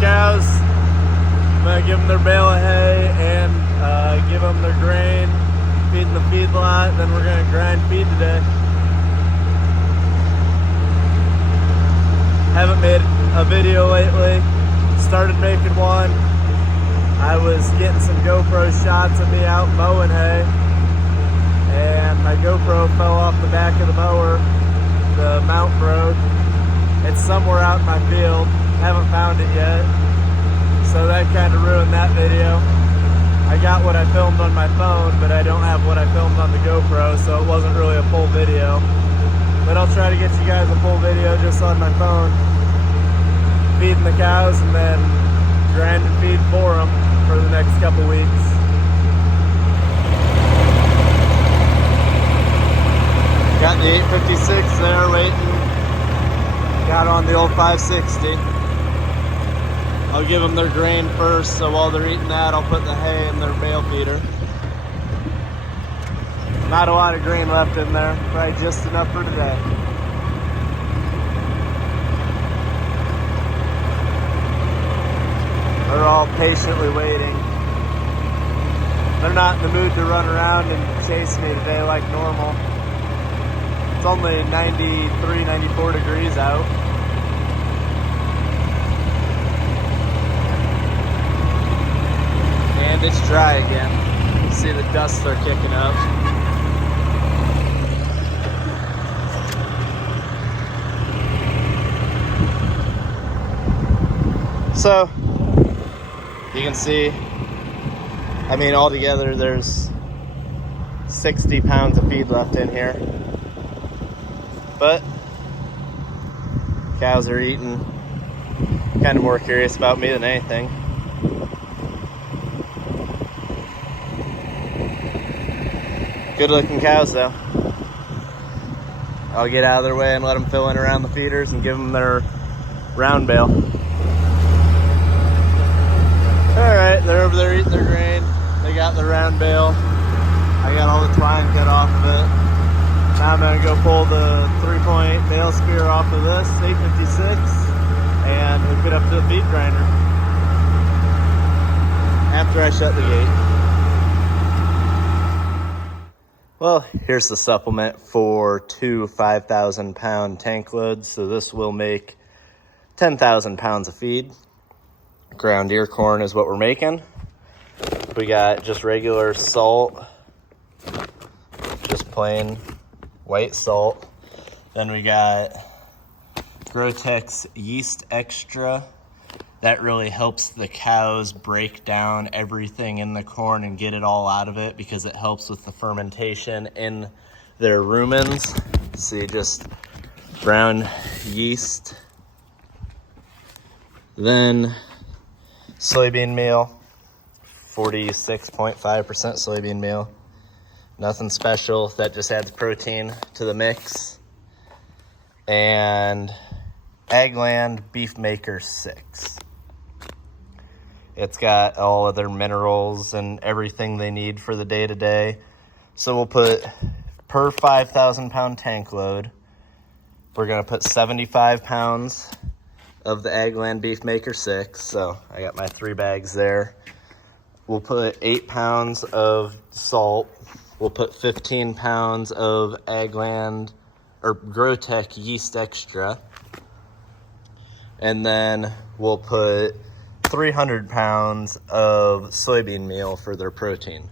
cows. I'm gonna give them their bale of hay and give them their grain, feeding the feedlot. Then we're gonna grind feed today. Haven't made a video lately. Started making one. I was getting some GoPro shots of me out mowing hay, and my GoPro fell off the back of the mower. The mount broke. It's somewhere out in my field. Haven't found it yet. So that kind of ruined that video. I got what I filmed on my phone, but I don't have what I filmed on the GoPro, so it wasn't really a full video. But I'll try to get you guys a full video just on my phone, feeding the cows and then grind and feed for them for the next couple weeks. Got the 856 there waiting. Got on the old 560. I'll give them their grain first, so while they're eating that, I'll put the hay in their bale feeder. Not a lot of grain left in there, probably just enough for today. They're all patiently waiting. They're not in the mood to run around and chase me today like normal. It's only 93, 94 degrees out. And it's dry again. You see the dust are kicking up. So, you can see, I mean, altogether there's 60 pounds of feed left in here. But cows are eating. Kind of more curious about me than anything. Good looking cows though. I'll get out of their way and let them fill in around the feeders and give them their round bale. Alright, they're over there eating their grain. They got the round bale. I got all the twine cut off of it. Now I'm going to go pull the 3-point bale spear off of this 856 and hook it up to the feed grinder after I shut the gate. Well, here's the supplement for 2 5,000 pound tank loads. So this will make 10,000 pounds of feed. Ground ear corn is what we're making. We got just regular salt, just plain white salt. Then we got GroTec's yeast extra. That really helps the cows break down everything in the corn and get it all out of it because it helps with the fermentation in their rumens. See, just brown yeast. Then soybean meal, 46.5% soybean meal. Nothing special, that just adds protein to the mix. And Agland Beef Maker 6. It's got all of their minerals and everything they need for the day-to-day. So we'll put, per 5,000 pound tank load, we're gonna put 75 pounds of the Agland Beef Maker 6. So I got my 3 bags there. We'll put 8 pounds of salt. We'll put 15 pounds of Agland or GroTec yeast extra. And then we'll put 300 pounds of soybean meal for their protein.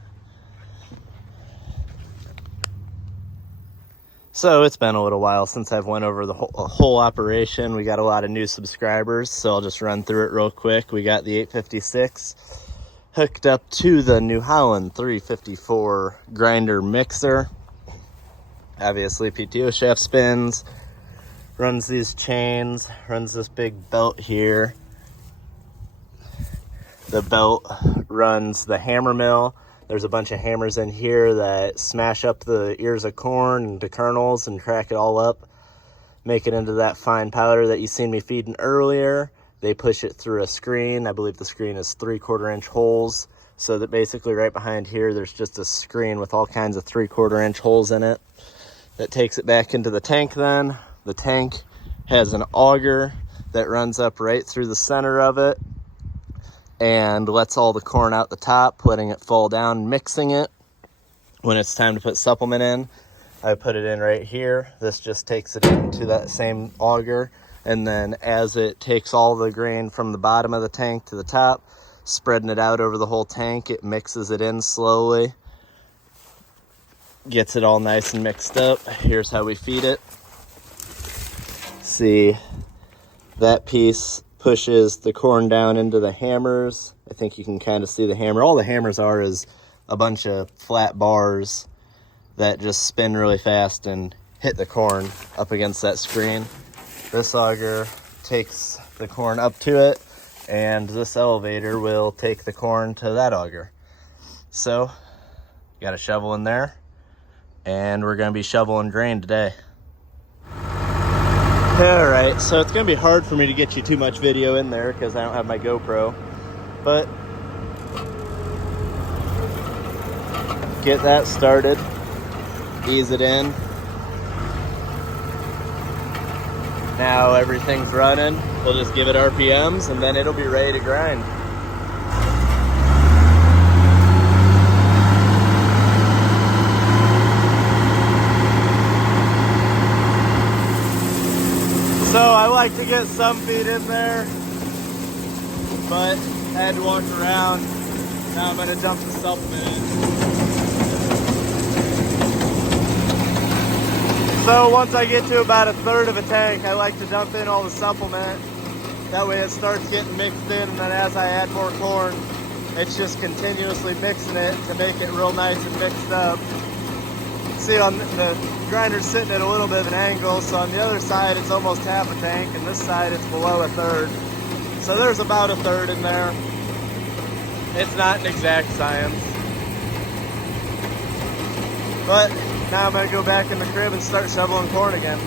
So it's been a little while since I've went over the whole operation. We got a lot of new subscribers, so I'll just run through it real quick. We got the 856 hooked up to the Newholland 354 grinder mixer. Obviously PTO shaft spins, runs these chains, runs this big belt here. The belt runs the hammer mill. There's a bunch of hammers in here that smash up the ears of corn into kernels and crack it all up, make it into that fine powder that you seen me feeding earlier. They push it through a screen. I believe the screen is 3/4 inch holes. So that basically right behind here, there's just a screen with all kinds of 3/4 inch holes in it that takes it back into the tank then. The tank has an auger that runs up right through the center of it and lets all the corn out the top, letting it fall down, mixing it. When it's time to put supplement in, I put it in right here. This just takes it into that same auger, and then as it takes all the grain from the bottom of the tank to the top, spreading it out over the whole tank, it mixes it in slowly, gets it all nice and mixed up. Here's how we feed it. See, that piece pushes the corn down into the hammers. I think you can kind of see the hammer. All the hammers are is a bunch of flat bars that just spin really fast and hit the corn up against that screen. This auger takes the corn up to it, and this elevator will take the corn to that auger. So, got a shovel in there, and we're gonna be shoveling grain today. All right, so it's gonna be hard for me to get you too much video in there because I don't have my GoPro, but get that started, ease it in. Now everything's running. We'll just give it RPMs and then it'll be ready to grind. So I like to get some feed in there, but I had to walk around. Now I'm gonna dump the supplement in. So once I get to about a third of a tank, I like to dump in all the supplement. That way it starts getting mixed in, and then as I add more corn, it's just continuously mixing it to make it real nice and mixed up. See, on the grinder's sitting at a little bit of an angle, so on the other side it's almost half a tank, and this side it's below a third. So there's about a third in there. It's not an exact science. But now I'm gonna go back in the crib and start shoveling corn again.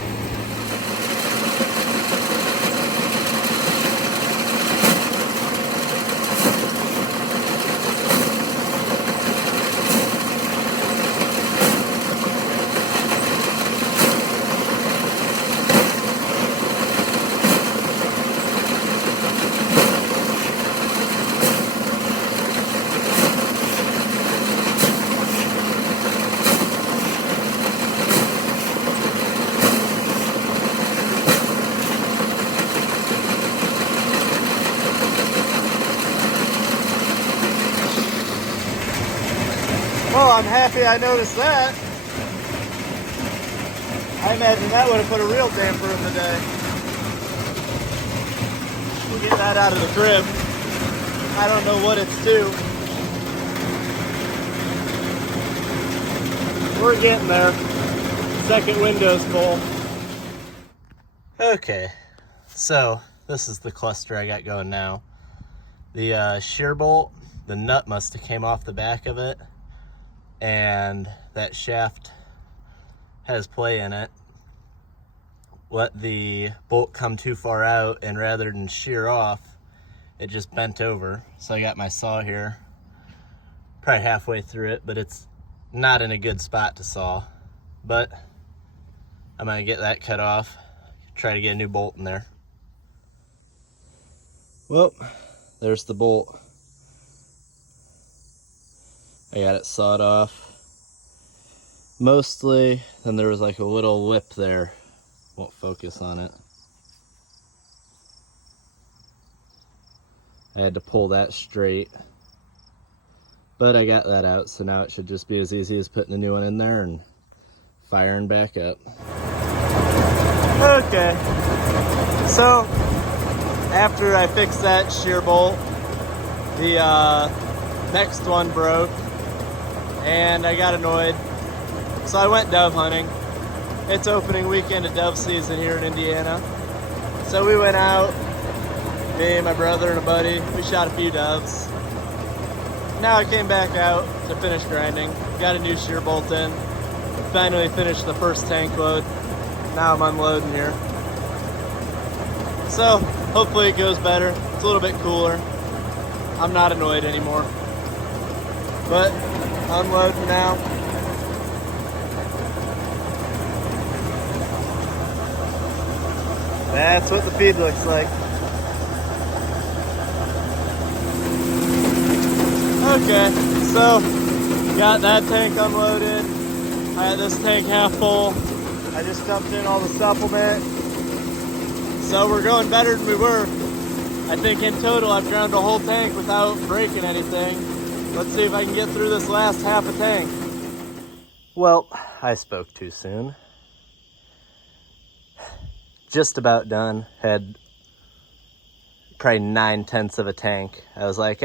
Well, I'm happy I noticed that. I imagine that would have put a real damper in the day. We'll get that out of the crib. I don't know what it's due. We're getting there. Second window's full. Okay, so this is the cluster I got going now. The shear bolt, the nut must have came off the back of it, and that shaft has play in it. Let the bolt come too far out, and rather than shear off, it just bent over. So I got my saw here, probably halfway through it, but it's not in a good spot to saw. But I'm gonna get that cut off, try to get a new bolt in there. Well, there's the bolt. I got it sawed off mostly, then there was like a little lip there. Won't focus on it. I had to pull that straight, but I got that out, so now it should just be as easy as putting a new one in there and firing back up. Okay, so after I fixed that shear bolt, the next one broke, and I got annoyed, so I went dove hunting. It's opening weekend of dove season here in Indiana, so we went out, me, my brother, and a buddy. We shot a few doves. Now I came back out to finish grinding, got a new shear bolt in, finally finished the first tank load. Now I'm unloading here, so hopefully it goes better. It's a little bit cooler. I'm not annoyed anymore, but unloading now. That's what the feed looks like. Okay, so got that tank unloaded. I had this tank half full. I just dumped in all the supplement. So we're going better than we were. I think in total I've ground a whole tank without breaking anything. Let's see if I can get through this last half a tank. Well, I spoke too soon. Just about done. Had probably 9/10 of a tank. I was like,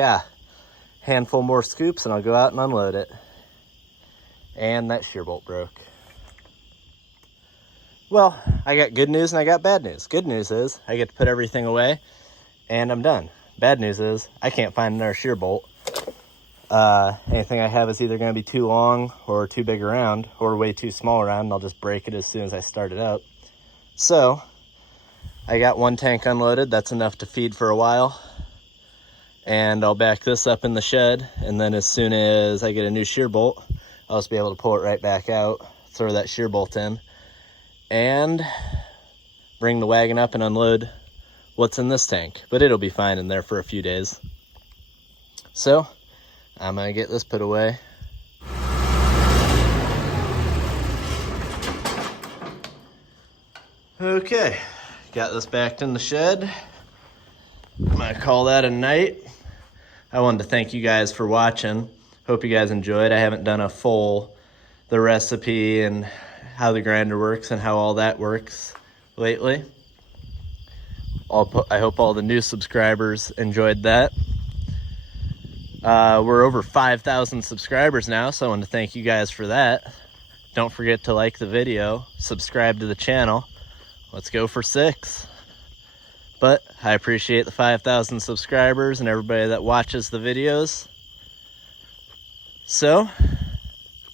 handful more scoops and I'll go out and unload it. And that shear bolt broke. Well, I got good news and I got bad news. Good news is I get to put everything away and I'm done. Bad news is I can't find another shear bolt. Anything I have is either going to be too long or too big around or way too small around, and I'll just break it as soon as I start it up. So I got one tank unloaded. That's enough to feed for a while. And I'll back this up in the shed, and then as soon as I get a new shear bolt, I'll just be able to pull it right back out, throw that shear bolt in, and bring the wagon up and unload what's in this tank. But it'll be fine in there for a few days. So I'm gonna get this put away. Okay, got this backed in the shed. I'm gonna call that a night. I wanted to thank you guys for watching. Hope you guys enjoyed. I haven't done a full the recipe and how the grinder works and how all that works lately. I hope all the new subscribers enjoyed that. We're over 5,000 subscribers now, so I want to thank you guys for that. Don't forget to like the video, subscribe to the channel. Let's go for 6. But I appreciate the 5,000 subscribers and everybody that watches the videos. So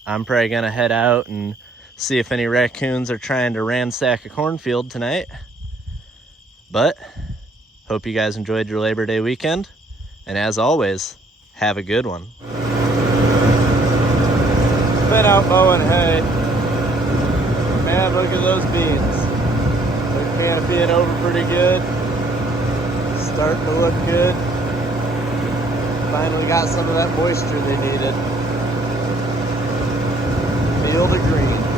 I'm probably gonna head out and see if any raccoons are trying to ransack a cornfield tonight. But hope you guys enjoyed your Labor Day weekend. And as always, have a good one. Been out mowing hay. Man, look at those beans. They're canopying over pretty good. Starting to look good. Finally got some of that moisture they needed. Feel the green.